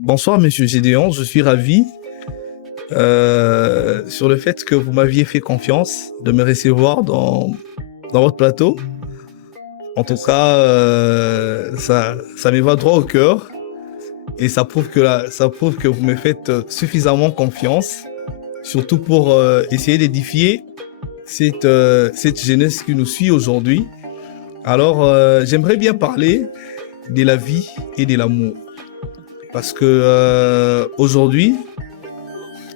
Bonsoir, Monsieur Gédéon. Je suis ravi sur le fait que vous m'aviez fait confiance de me recevoir dans votre plateau. En tout cas, ça me va droit au cœur et ça prouve que vous me faites suffisamment confiance, surtout pour essayer d'édifier cette jeunesse qui nous suit aujourd'hui. Alors, j'aimerais bien parler de la vie et de l'amour. Parce que aujourd'hui,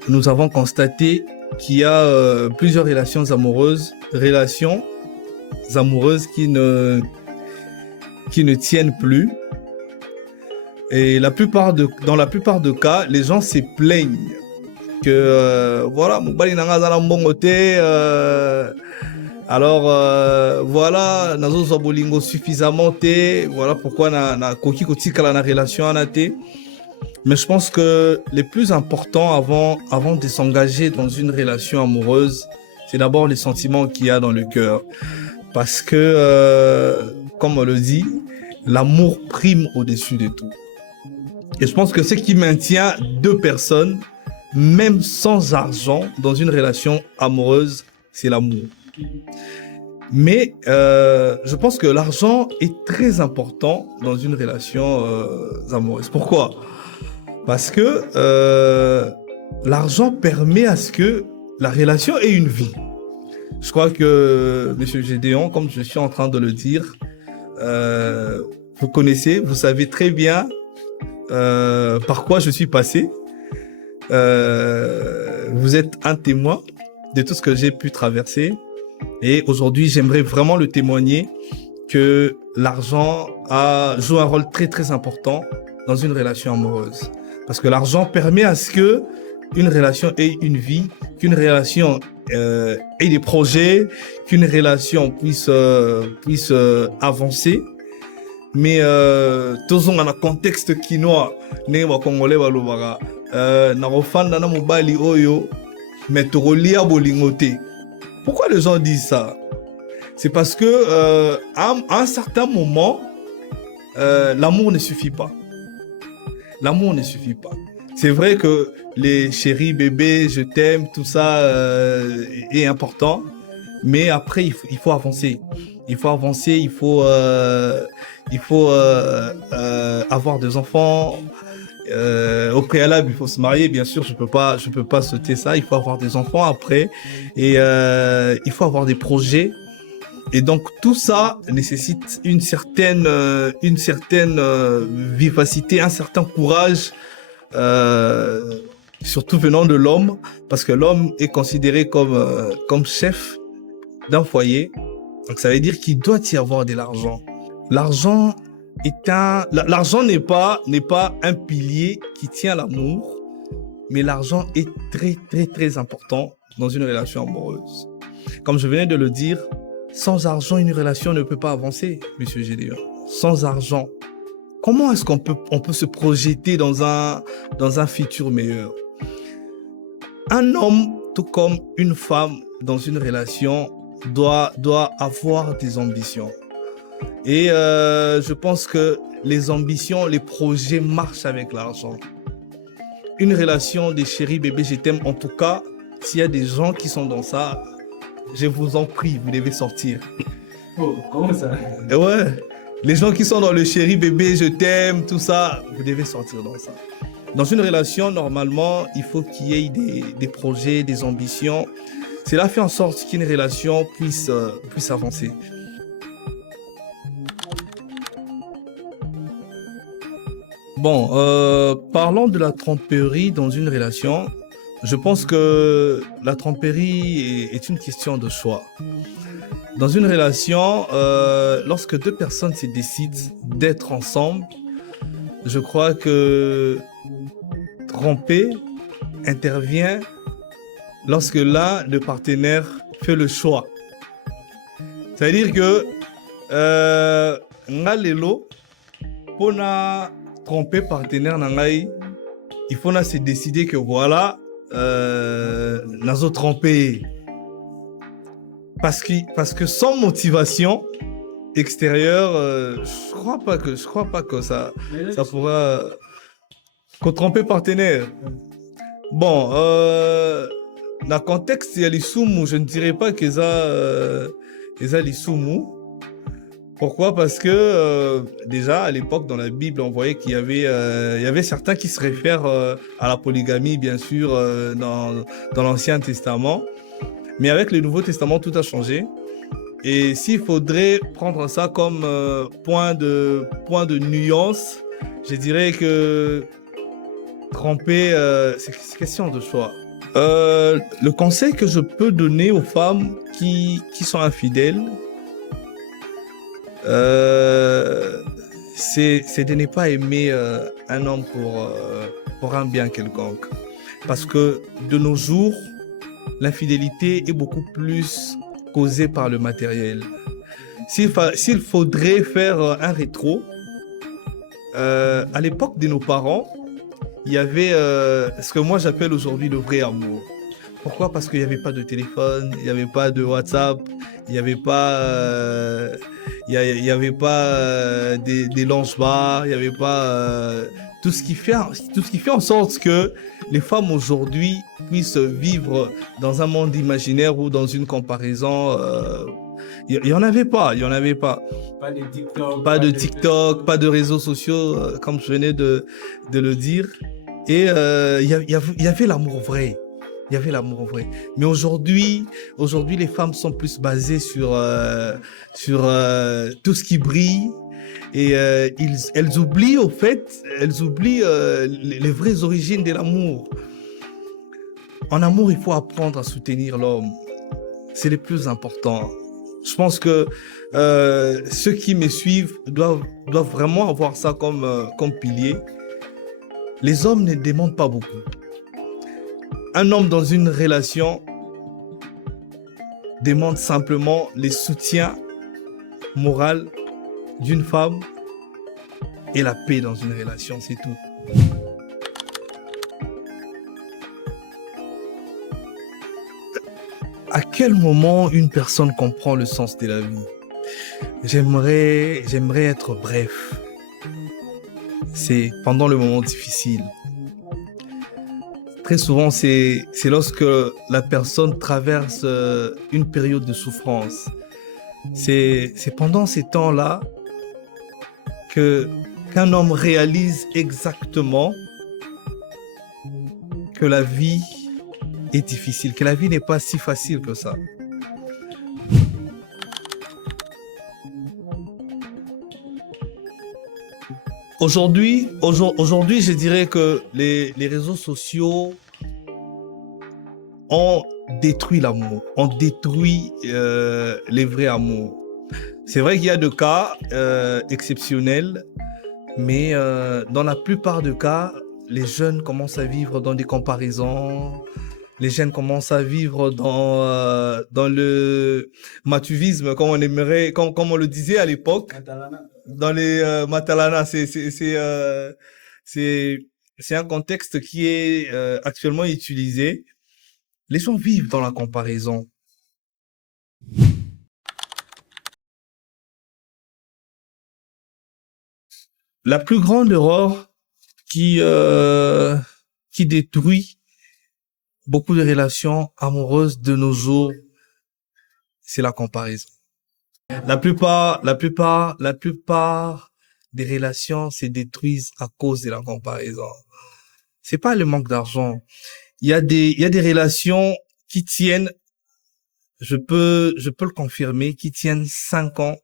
nous avons constaté qu'il y a plusieurs relations amoureuses qui ne tiennent plus. Et dans la plupart des cas, les gens se plaignent que voilà, mobali nanga za na mbongo te, alors voilà, nazo zo bolingo suffisamment te, voilà pourquoi na koki kotikala na relation ana te. Mais je pense que le plus important avant de s'engager dans une relation amoureuse, c'est d'abord les sentiments qu'il y a dans le cœur. Parce que, comme on le dit, l'amour prime au-dessus de tout. Et je pense que ce qui maintient deux personnes, même sans argent, dans une relation amoureuse, c'est l'amour. Mais je pense que l'argent est très important dans une relation amoureuse. Pourquoi ? Parce que l'argent permet à ce que la relation ait une vie. Je crois que, Monsieur Gédéon, comme je suis en train de le dire, vous connaissez, vous savez très bien par quoi je suis passé. Vous êtes un témoin de tout ce que j'ai pu traverser. Et aujourd'hui, j'aimerais vraiment le témoigner que l'argent joue un rôle très très important dans une relation amoureuse. Parce que l'argent permet à ce que une relation ait une vie, qu'une relation ait des projets, qu'une relation puisse avancer. Mais dans un contexte quinois, ne wa congolais wa lobaka na rofanda na mobali oyo mais tokolia bolingote. Pourquoi les gens disent ça? C'est parce que à un certain moment, l'amour ne suffit pas. L'amour ne suffit pas. C'est vrai que les chéris, bébés, je t'aime, tout ça est important. Mais après, il faut avancer. Il faut avancer, il faut avoir des enfants. Au préalable, il faut se marier. Bien sûr, je peux pas sauter ça. Il faut avoir des enfants après. Et il faut avoir des projets. Et donc tout ça nécessite une certaine vivacité, un certain courage, surtout venant de l'homme, parce que l'homme est considéré comme chef d'un foyer. Donc ça veut dire qu'il doit y avoir de l'argent. L'argent n'est pas un pilier qui tient l'amour, mais l'argent est très très très important dans une relation amoureuse. Comme je venais de le dire, sans argent, une relation ne peut pas avancer, Monsieur Gédéon. Sans argent, comment est-ce qu'on peut se projeter dans un futur meilleur? Un homme, tout comme une femme dans une relation, doit avoir des ambitions. Et je pense que les ambitions, les projets marchent avec l'argent. Une relation de chéri, bébé, je t'aime, en tout cas, s'il y a des gens qui sont dans ça, je vous en prie, vous devez sortir. Oh, comment ça? Et ouais, les gens qui sont dans le chéri, bébé, je t'aime, tout ça, vous devez sortir dans ça. Dans une relation, normalement, il faut qu'il y ait des projets, des ambitions. Cela fait en sorte qu'une relation puisse avancer. Bon, parlons de la tromperie dans une relation. Je pense que la tromperie est une question de choix. Dans une relation, lorsque deux personnes se décident d'être ensemble, je crois que tromper intervient lorsque l'un des partenaires fait le choix. Ça veut dire que ngalelo pour tromper partenaire nangai, il faut se décider que voilà, nazo tromper parce que sans motivation extérieure, je crois pas que ça pourra Tromper partenaire. Bon, dans le contexte, il y a les soumous. Je ne dirais pas qu'ils ont les soumous. Pourquoi? Parce que déjà, à l'époque, dans la Bible, on voyait il y avait certains qui se réfèrent à la polygamie, bien sûr, dans l'Ancien Testament. Mais avec le Nouveau Testament, tout a changé. Et s'il faudrait prendre ça comme point de nuance, je dirais que tromper, c'est question de choix. Le conseil que je peux donner aux femmes qui sont infidèles, c'est de ne pas aimer un homme pour un bien quelconque. Parce que de nos jours, l'infidélité est beaucoup plus causée par le matériel. S'il faudrait faire un rétro, à l'époque de nos parents, il y avait ce que moi j'appelle aujourd'hui le vrai amour. Pourquoi? Parce qu'il n'y avait pas de téléphone, il n'y avait pas de WhatsApp, il n'y avait pas, il y avait pas des lunch-bars, il n'y avait pas tout ce qui fait en sorte que les femmes aujourd'hui puissent vivre dans un monde imaginaire ou dans une comparaison. Il n'y en avait pas, il n'y en avait pas. Pas de réseaux sociaux, comme je venais de le dire. Et il y avait l'amour vrai. Il y avait l'amour vrai. Mais aujourd'hui, les femmes sont plus basées sur tout ce qui brille. Et elles oublient, au fait, les vraies origines de l'amour. En amour, il faut apprendre à soutenir l'homme. C'est le plus important. Je pense que ceux qui me suivent doivent vraiment avoir ça comme pilier. Les hommes ne demandent pas beaucoup. Un homme dans une relation demande simplement le soutien moral d'une femme et la paix dans une relation, c'est tout. À quel moment une personne comprend le sens de la vie? J'aimerais être bref. C'est pendant le moment difficile. Très souvent, c'est lorsque la personne traverse une période de souffrance. C'est pendant ces temps-là qu'un homme réalise exactement que la vie est difficile, que la vie n'est pas si facile que ça. Aujourd'hui, je dirais que les réseaux sociaux ont détruit l'amour, ont détruit les vrais amours. C'est vrai qu'il y a des cas exceptionnels, mais dans la plupart des cas, les jeunes commencent à vivre dans des comparaisons. Les jeunes commencent à vivre dans le matuvisme, comme on le disait à l'époque. Dans les Matalana, c'est un contexte qui est actuellement utilisé. Les gens vivent dans la comparaison. La plus grande erreur qui détruit beaucoup de relations amoureuses de nos jours, c'est la comparaison. La plupart des relations se détruisent à cause de la comparaison. C'est pas le manque d'argent. Il y a des relations qui tiennent, je peux le confirmer, qui tiennent 5 ans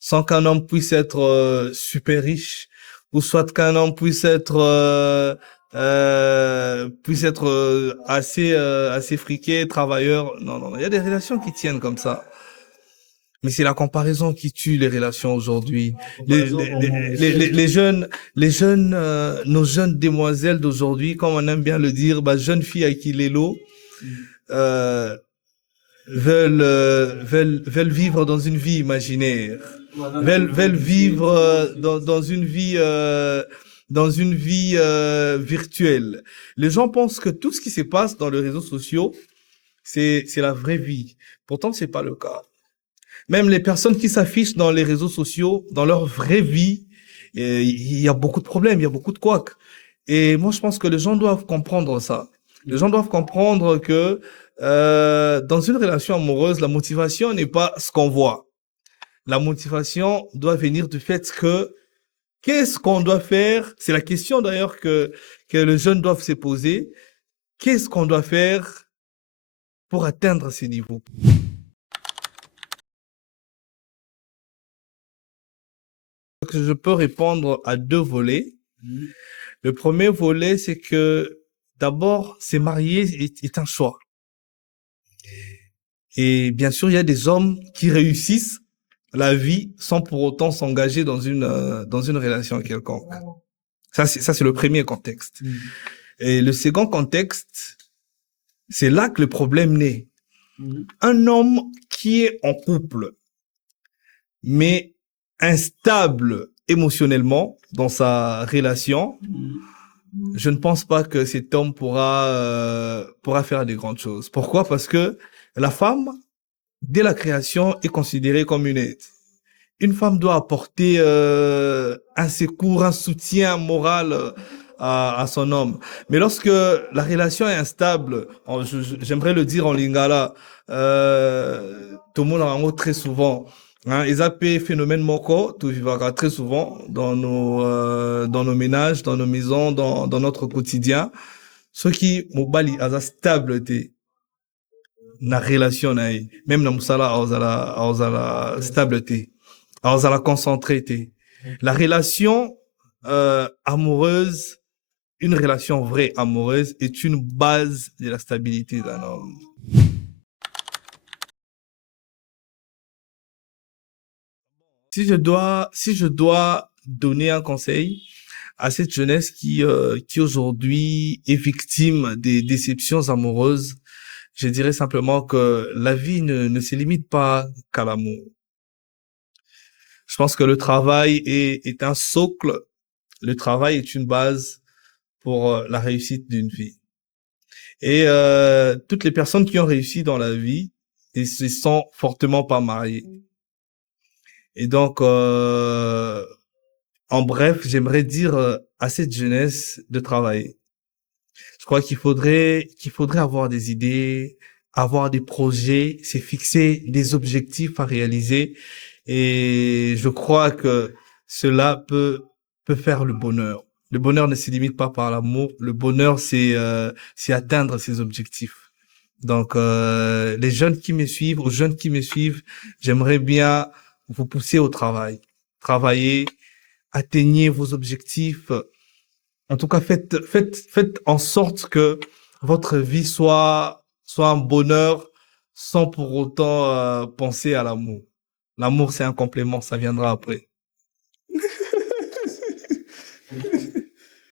sans qu'un homme puisse être super riche, ou soit qu'un homme puisse être assez friqué, travailleur. Non, il y a des relations qui tiennent comme ça. Mais c'est la comparaison qui tue les relations aujourd'hui. Les jeunes, nos jeunes demoiselles d'aujourd'hui, comme on aime bien le dire, jeunes filles à qui l'élo, veulent vivre dans une vie imaginaire, veulent vivre dans une vie virtuelle. Les gens pensent que tout ce qui se passe dans les réseaux sociaux, c'est la vraie vie. Pourtant, c'est pas le cas. Même les personnes qui s'affichent dans les réseaux sociaux, dans leur vraie vie, il y a beaucoup de problèmes, il y a beaucoup de couacs. Et moi, je pense que les gens doivent comprendre ça. Les gens doivent comprendre que dans une relation amoureuse, la motivation n'est pas ce qu'on voit. La motivation doit venir du fait que qu'est-ce qu'on doit faire? C'est la question d'ailleurs que les jeunes doivent se poser. Qu'est-ce qu'on doit faire pour atteindre ces niveaux? Donc, je peux répondre à deux volets. Le premier volet, c'est que d'abord, se marier est un choix. Et bien sûr, il y a des hommes qui réussissent la vie sans pour autant s'engager dans une relation quelconque. Ça, c'est le premier contexte. Et le second contexte, c'est là que le problème naît. Un homme qui est en couple, mais instable émotionnellement dans sa relation, je ne pense pas que cet homme pourra faire de grandes choses. Pourquoi? Parce que la femme, dès la création, est considérée comme une aide. Une femme doit apporter un secours, un soutien moral à son homme. Mais lorsque la relation est instable, j'aimerais le dire en lingala, tout le monde en haut très souvent. Hein, ils appellent phénomène moko, tout vivra très souvent dans nos ménages, dans nos maisons, dans notre quotidien. Ce qui mobali a stable na relation na ye. Même na musala aozala stable te. Aozala concentré te. La relation amoureuse, une relation vraie amoureuse est une base de la stabilité d'un homme. Si je dois donner un conseil à cette jeunesse qui aujourd'hui est victime des déceptions amoureuses, je dirais simplement que la vie ne se limite pas qu'à l'amour. Je pense que le travail est un socle, le travail est une base pour la réussite d'une vie. Et toutes les personnes qui ont réussi dans la vie, ils se sont fortement pas mariés. Et donc, en bref, j'aimerais dire à cette jeunesse de travailler. Je crois qu'il faudrait avoir des idées, avoir des projets, se fixer des objectifs à réaliser. Et je crois que cela peut faire le bonheur. Le bonheur ne se limite pas par l'amour. Le bonheur, c'est atteindre ses objectifs. Donc, les jeunes qui me suivent, aux jeunes qui me suivent, j'aimerais bien vous pousser au travail. Travaillez, atteignez vos objectifs. En tout cas, faites en sorte que votre vie soit un bonheur sans pour autant penser à l'amour. L'amour, c'est un complément, ça viendra après.